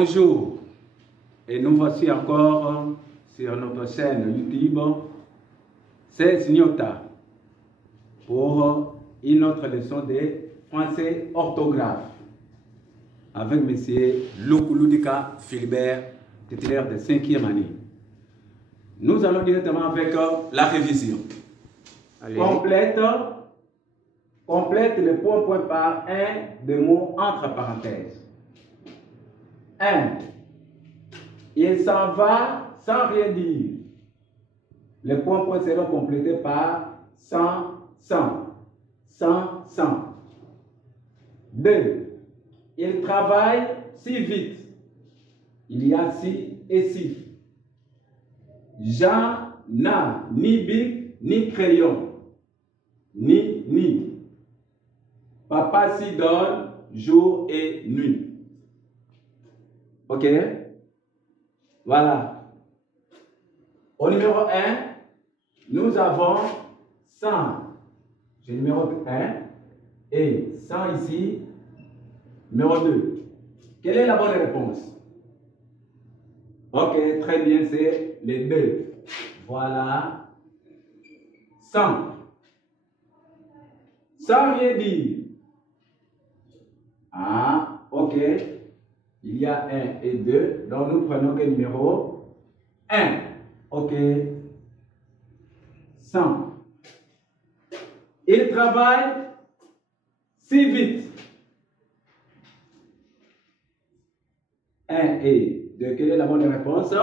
Bonjour, et nous voici encore sur notre chaîne YouTube, c'est Signota, pour une autre leçon de français orthographe avec M. Loudika Philibert, titulaire de 5e année. Nous allons directement avec la révision. Complète le point par un de mots entre parenthèses. 1. Il s'en va sans rien dire. Les points seront complétés par sans. 2. Il travaille si vite. Il y a si et si. Jean n'a ni bic ni crayon. Ni. Papa s'y donne jour et nuit. Ok? Voilà. Au numéro 1, nous avons 100. J'ai numéro 1 et 100 ici. Numéro 2. Quelle est la bonne réponse? Ok, très bien, c'est les deux. Voilà. 100. Sans rien dire. Ah, ok. Il y a 1 et 2. Donc nous prenons quel numéro? 1. Ok. 100. Il travaille si vite. 1 et 2. Quelle est la bonne réponse?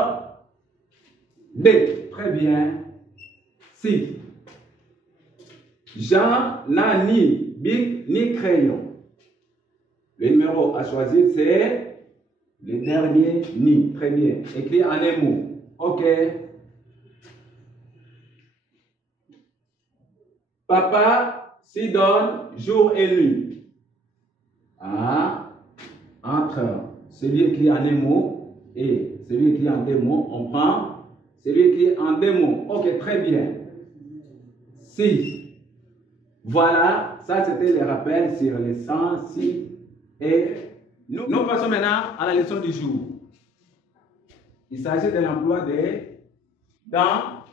2. Très bien. Si. Jean n'a ni bic ni crayon. Le numéro à choisir, c'est le dernier ni. Très bien. Écrit en un mot. Ok. Papa s'y donne jour et nuit. Ah. Entre celui écrit en un mot et celui écrit en deux mots, on prend celui écrit en deux mots. Ok, très bien. Si. Voilà, ça c'était les rappels sur les sens, si et nous passons maintenant à la leçon du jour. Il s'agit de l'emploi de dans.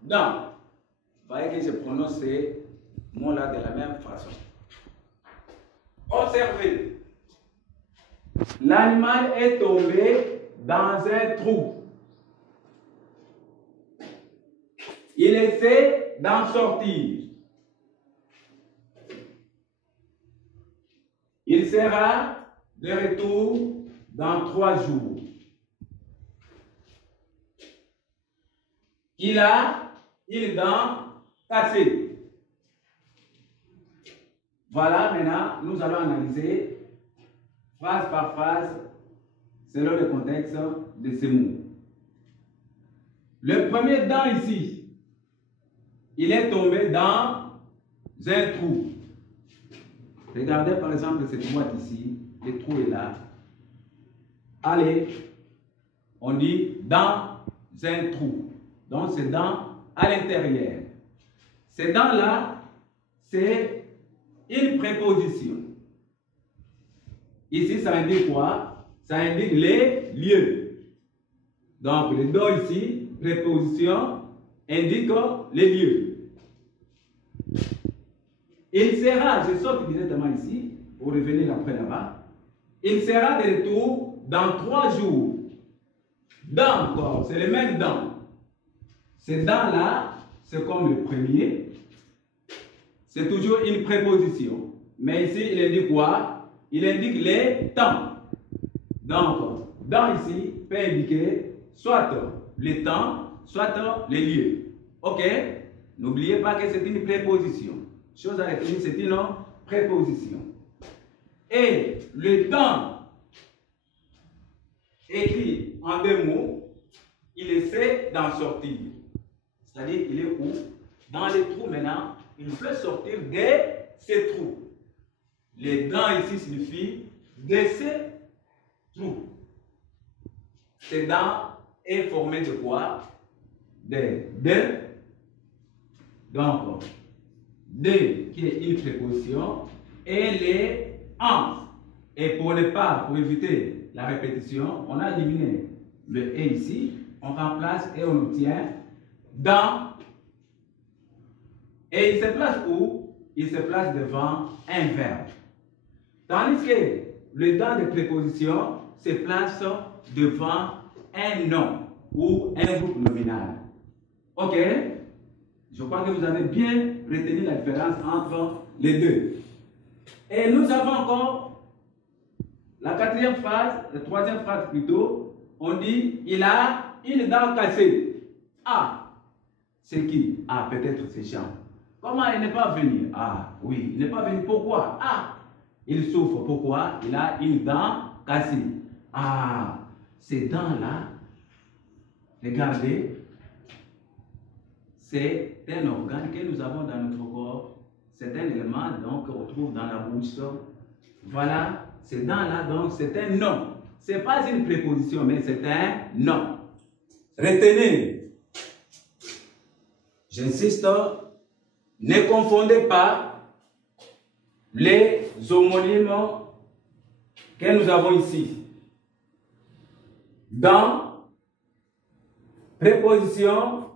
Vous voyez que je prononce ces mots-là de la même façon. Observez. L'animal est tombé dans un trou. Il essaie d'en sortir. Il sera de retour dans 3 jours. Il a une dent cassée. Voilà, maintenant, nous allons analyser phrase par phrase selon le contexte de ces mots. Le premier dent ici, il est tombé dans un trou. Regardez par exemple cette boîte ici, le trou est là. Allez, on dit dans un trou. Donc c'est dans à l'intérieur. Ces dents-là, c'est une préposition. Ici, ça indique quoi? Ça indique les lieux. Donc le do ici, préposition, indique les lieux. Il sera, je saute directement ici, pour revenir après là-bas. Il sera de retour dans 3 jours. Dents encore, c'est les mêmes dents. Ces dents-là, c'est comme le premier. C'est toujours une préposition. Mais ici, il indique quoi? Il indique les temps. Donc, dents ici peut indiquer soit les temps, soit les lieux. Ok? N'oubliez pas que c'est une préposition. Chose à retenir, c'est une préposition. Et le temps écrit en 2 mots, il essaie d'en sortir. C'est-à-dire, il est où? Dans les trous maintenant, il peut sortir de ces trous. Les dents ici signifient de ces trous. Ces dents est formé de quoi? Donc, de qui est une préposition et les en. Et pour éviter la répétition, on a éliminé le et ici, on remplace et on obtient dans. Et il se place où? Il se place devant un verbe. Tandis que le dans de préposition se place devant un nom ou un groupe nominal. Ok? Je crois que vous avez bien retenu la différence entre les deux. Et nous avons encore la quatrième phrase, la troisième phrase plutôt. On dit, il a une dent cassée. Ah, c'est qui? Ah, peut-être c'est Jean. Comment il n'est pas venu? Ah, oui, il n'est pas venu. Pourquoi? Ah, il souffre. Pourquoi? Il a une dent cassée. Ah, ces dents-là, regardez, c'est un organe que nous avons dans notre corps. C'est un élément donc qu'on trouve dans la bouche. Voilà, ces dents-là, donc c'est un nom. Ce n'est pas une préposition, mais c'est un nom. Retenez, j'insiste, ne confondez pas les homonymes que nous avons ici. Dans, préposition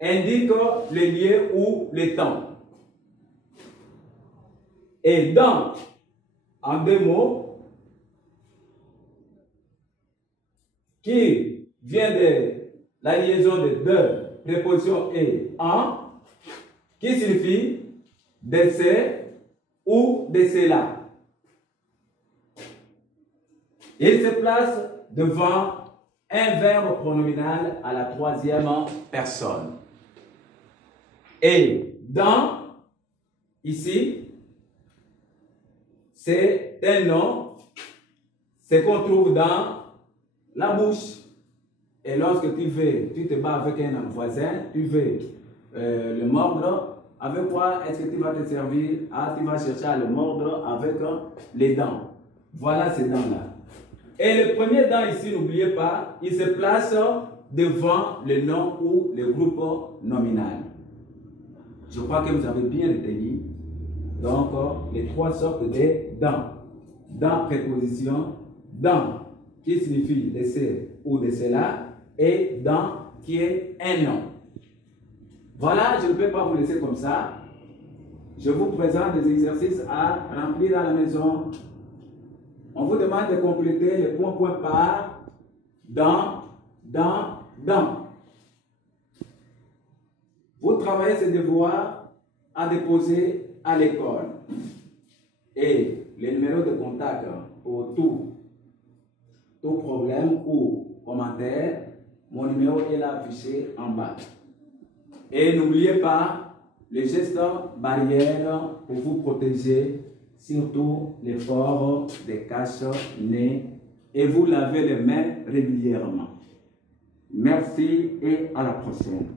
indique le lieu ou le temps. Et dans, en deux mots, qui vient de la liaison de deux prépositions et en, qui signifie de ce ou de cela. Il se place devant un verbe pronominal à la troisième personne. Et dans, ici, c'est un nom, c'est qu'on trouve dans la bouche. Et lorsque tu te bats avec un voisin, tu veux le mordre, avec quoi est-ce que tu vas te servir? Ah, tu vas chercher à le mordre avec les dents. Voilà ces dents-là. Et le premier dent ici, n'oubliez pas, il se place devant le nom ou le groupe nominal. Je crois que vous avez bien retenu. Donc, les trois sortes de dents. Dents préposition, dents qui signifie de ce ou de cela, et dents qui est un nom. Voilà, je ne peux pas vous laisser comme ça. Je vous présente des exercices à remplir à la maison. On vous demande de compléter les points par dans. Vous travaillez ces devoirs à déposer à l'école. Et les numéros de contact pour tout problème ou commentaire, mon numéro est là affiché en bas. Et n'oubliez pas les gestes barrières pour vous protéger, surtout l'effort des cache-nez, et vous lavez les mains régulièrement. Merci et à la prochaine.